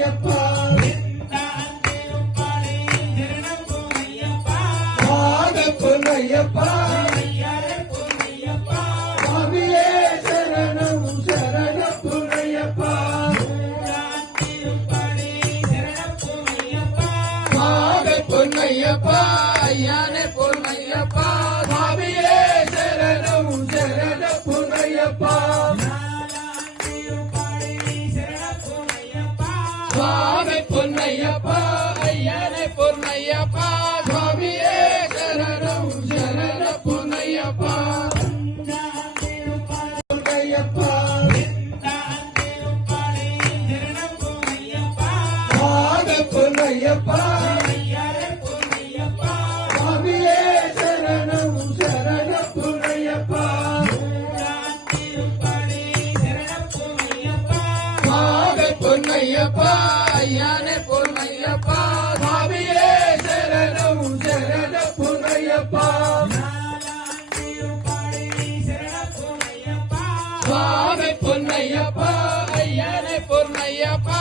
பொன்னையப்பா வாக பொன்னையப்பா சுவாமியே சரணம் சரண பொன்னையப்பா வாக பொன்னையப்பா ஐயானே பொன்னையப்பா சுவாமியே சரணம் சரண பொன்னையப்பா சுவாமி பொன்னையப்பா ஐயனே பொன்னையப்பா சுவாமியே சரணம் சரண பொன்னையப்பா பொன்னையப்பா வாக பொன்னையப்பா சுவாமியே சரணம் சரண பொன்னையப்பா பொன்னையப்பா ஐயானே பொன்னையப்பா சுவாமியே சரணம் சரண பொன்னையப்பா சுவாமி பொன்னையப்பா ஐயானே பொன்னையப்பா